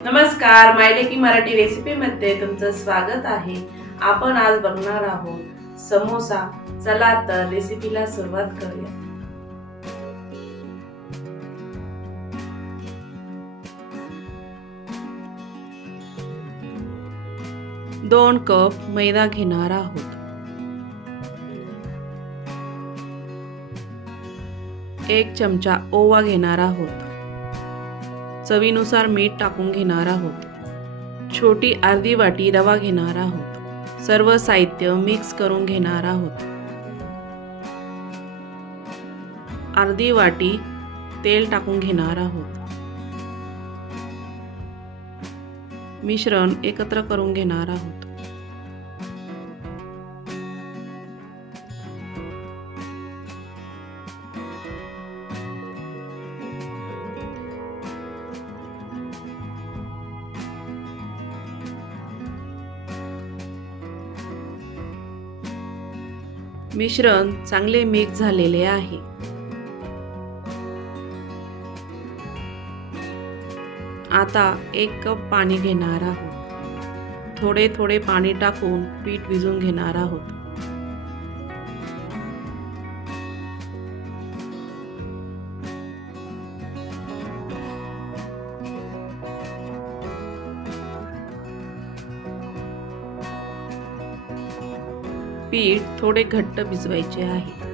नमस्कार मायलेकी मराठी रेसिपीमध्ये तुमचं स्वागत आहे. आपण आज बघणार आहोत समोसा. चला तर रेसिपीला सुरुवात करूया. दोन कप मैदा घेणार आहोत. एक चमचा ओवा घेणार आहोत. चवीनुसार मीठ टाकून घेणार आहोत. छोटी अर्धी वाटी रवा घेणार आहोत. सर्व साहित्य मिक्स करून घेणार आहोत. अर्धी वाटी तेल टाकून घेणार आहोत. मिश्रण एकत्र करून घेणार आहोत. मिश्रण चांगले मिक्स झालेले आहे. आता एक कप पाणी घेणार आहोत. थोडे थोडे पाणी टाकून पीठ भिजून घेणार आहोत. पीठ थोडे घट्ट भिजवायचे आहे.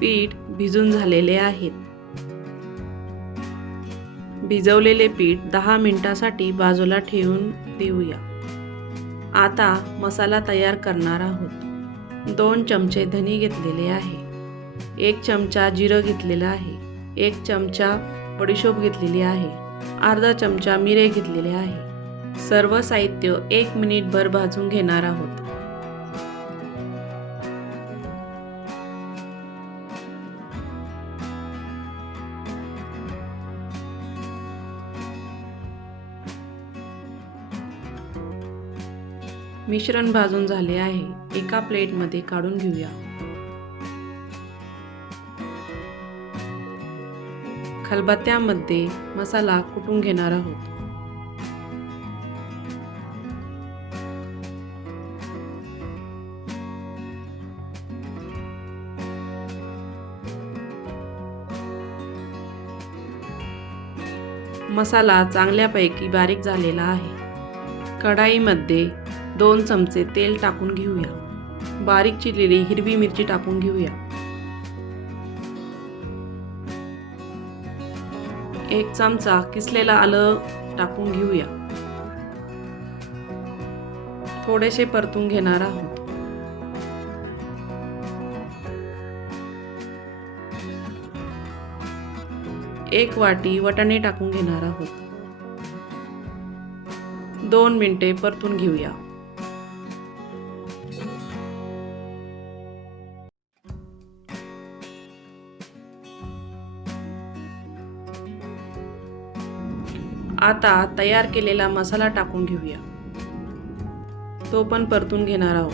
पीठ भिजून झालेले आहेत. भिजवलेले पीठ दहा मिनिटासाठी बाजूला ठेवून देऊया. आता मसाला तयार करणार आहोत. दोन चमचे धनी घेतलेले आहे. एक चमचा जिरं घेतलेलं आहे. एक चमचा बडीशोप घेतलेली आहे. अर्धा चमचा मिरे घेतलेले आहे. सर्व साहित्य एक मिनिटभर भाजून घेणार आहोत. मिश्रण भाजून झाले आहे. एका प्लेटमध्ये काढून घेऊया. खलबत्त्यामध्ये मसाला कुटून घेणार आहोत. मसाला चांगल्यापैकी बारीक झालेला आहे. कढाईमध्ये दोन चमचे तेल टाकून घेऊया. बारीक चिरलेली हिरवी मिरची टाकून घेऊया. एक चमचा किसलेला आलं टाकून घेऊया. थोडेसे परतून घेणार आहोत. एक वाटी वटाणे टाकून घेणार आहोत. दोन मिनिटे परतून घेऊया. आता तयार केलेला मसाला टाकून घेऊया. तो पण परतून घेणार आहोत.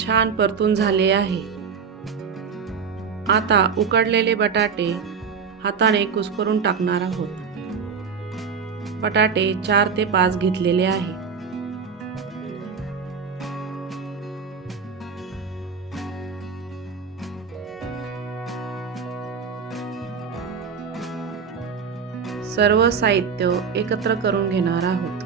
छान परतून झाले आहे. आता उकडलेले बटाटे हाताने कुस्करून टाकणार आहोत. बटाटे चार ते पाच घेतलेले आहे सर्व साहित्य एकत्र करून घेणार आहोत.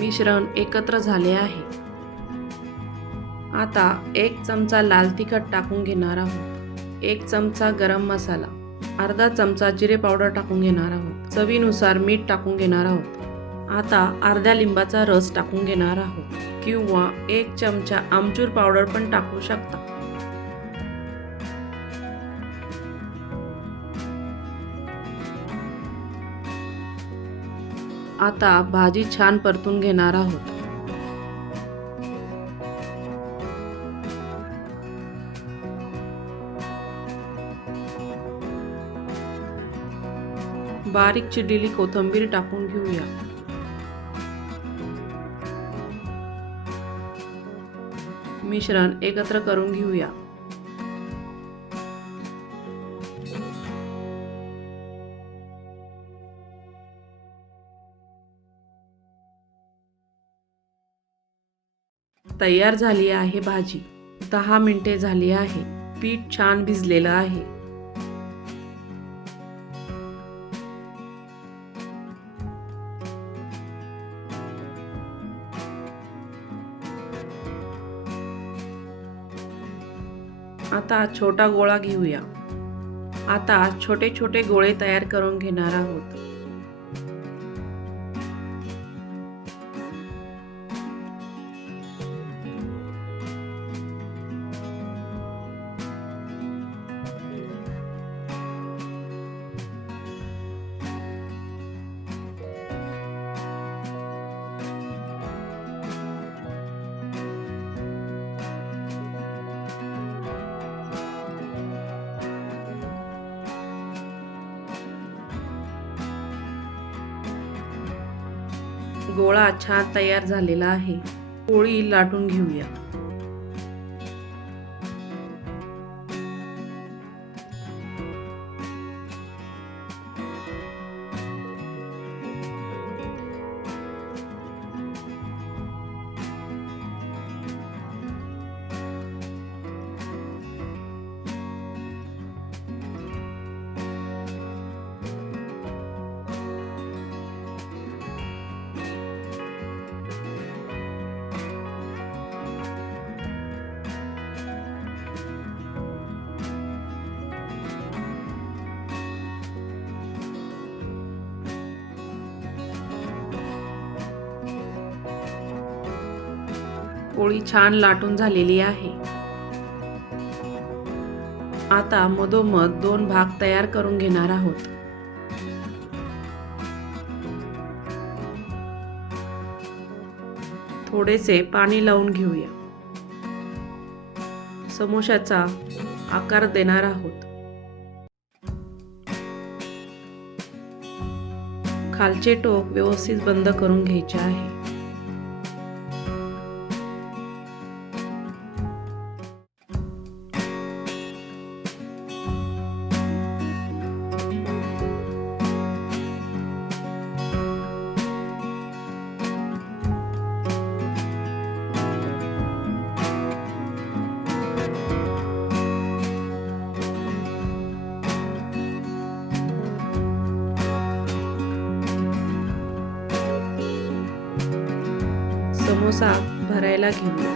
मिश्रण एकत्र झाले आहे. आता एक चमचा लाल तिखट टाकून घेणार आहोत. एक चमचा गरम मसाला अर्धा चमचा जिरे पावडर टाकून घेणार आहोत. चवीनुसार मीठ टाकून घेणार आहोत. आता अर्ध्या लिंबाचा रस टाकून घेणार आहोत. किंवा एक चमचा आमचूर पावडर पण टाकू शकता. आता भाजी छान परतून घेणार आहोत. बारीक चिडलेली कोथिंबीर टाकून घेऊया. मिश्रण एकत्र करून घेऊया. तयार झाली आहे भाजी. दहा मिनिटे झाली आहे. पीठ छान भिजलेलं आहे. आता छोटा गोळा घेऊया. आता छोटे छोटे गोळे तयार करून घेणार आहोत. गोळा छान तयार झालेला आहे. पोळी लाटून घेऊया. पोळी छान लाटून झालेली आहे. आता मधोमध दोन भाग तयार करून घेणार आहोत. थोडेसे पाणी लावून घेऊया. समोशाचा आकार देणार आहोत. खालचे टोक व्यवस्थित बंद करून घ्यायचे आहे. समोसा भरायला घेऊया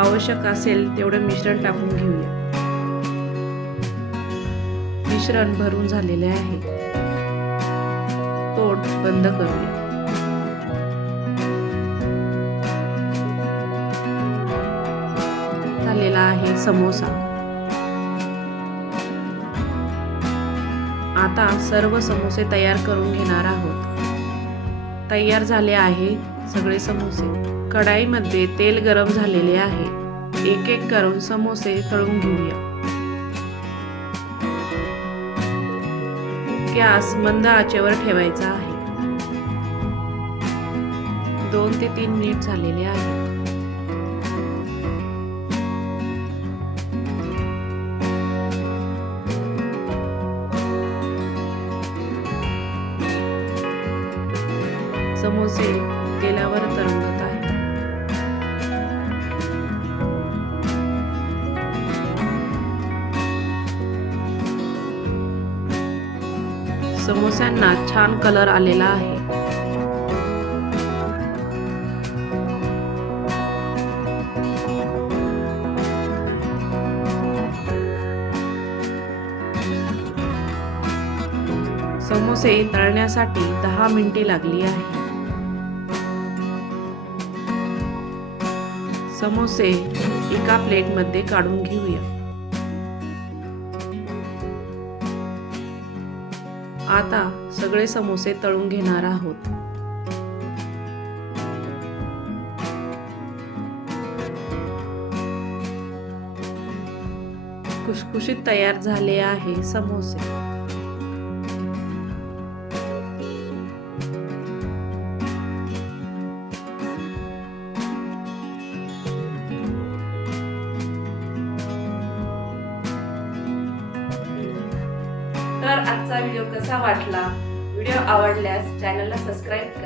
आवश्यक असेल तेवढं मिश्रण टाकून घेऊया मिश्रण भरून झालेले आहे. तोंड बंद करूया झालेला आहे समोसा. आता सर्व समोसे तयार करून घेणार आहोत. तयार झाले आहे सगळे समोसे. कढाईमध्ये तेल गरम झालेले आहे. एक एक करून समोसे तळून घेऊया. गॅस मंद आचेवर ठेवायचा आहे. दोन ते तीन मिनिट झालेले आहे. समोसे गेल्यावर तरंगत आहे. समोस्यांना छान कलर आलेला आहे. समोसे तळण्यासाठी दहा मिनिटे लागली आहे समोसे एका प्लेटमध्ये काढून घेऊया. आता सगळे समोसे तळून घेणार आहोत. खुशखुशीत तयार झाले आहे समोसे. कसा वाटला? व्हिडिओ आवडल्यास चॅनलला सबस्क्राईब